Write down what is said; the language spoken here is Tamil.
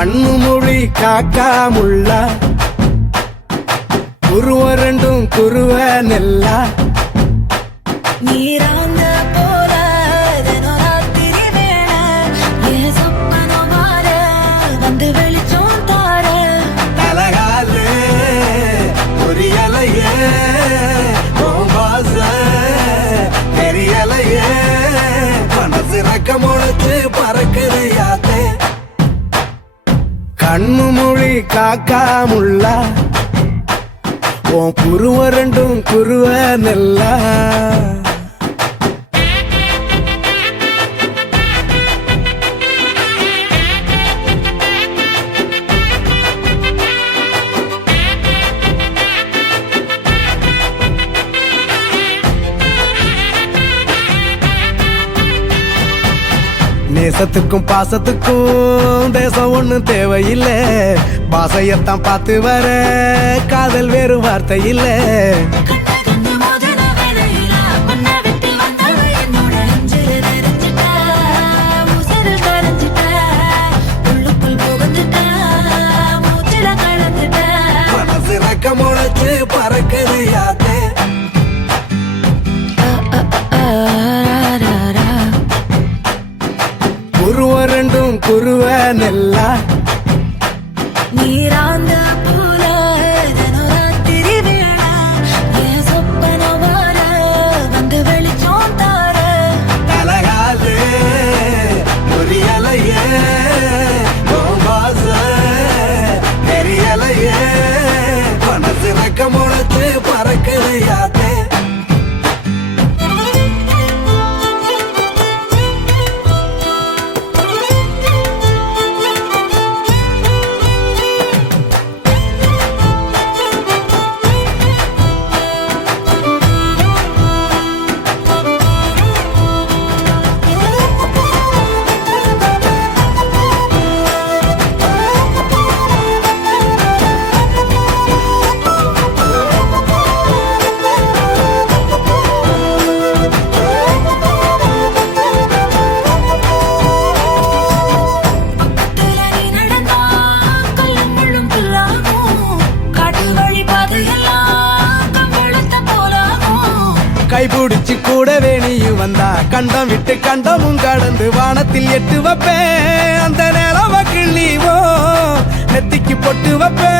கண்ணு மொழி காக்காமுள்ள குருவ ரெண்டும் குருவ நெல்லா நீராங்க போல ராத்திரி வேள என் சொப்பனோ மாற வந்து வெளிச்சம் தார அழகாலே ஒரு இலையே வாச தெரியலையே மனசு ரக்க முளைச்சு பறக்குது யாத்தே கண்ணு மொழி காக்காமுள்ள உன் குருவ ரெண்டும் குருவ நெல்லா நேசத்துக்கும் பாசத்துக்கும் தேசம் ஒண்ணும் தேவையில்லை பாசையத்தான் பார்த்து வர காதல் வேறு வார்த்தை இல்லை கண்ணு மோதின வேளையில உன்னை விட்டு வந்தவ என்னோட நெஞ்சில நிறைஞ்சிட்ட உசிரில் கரைஞ்சிட்ட உள்ளுக்குள் புகுந்துட்ட மூச்சில கலந்துட்ட மனசு ரக்க முளைச்சு பறக்குது யாத்தே குருவ ரெண்டும் குருவ நெல்லா நீராந்த போல ராத்திரி வேள என் சொப்பனோ மாற வந்து வெளிச்சம் தார அழகாலே ஒரு இலையே வாச தெரியலையே மனசு ரக்க முளைச்சு பறக்குது யாத்தே கைபிடிச்சு கூடவே நீயும் வந்தா கண்டம் விட்டு கண்டமும் கடந்து வானத்தில் எட்டு வைப்பேன் அந்த நிலவ கிள்ளிவோ நெத்திக்கு பொட்டு வைப்பேன்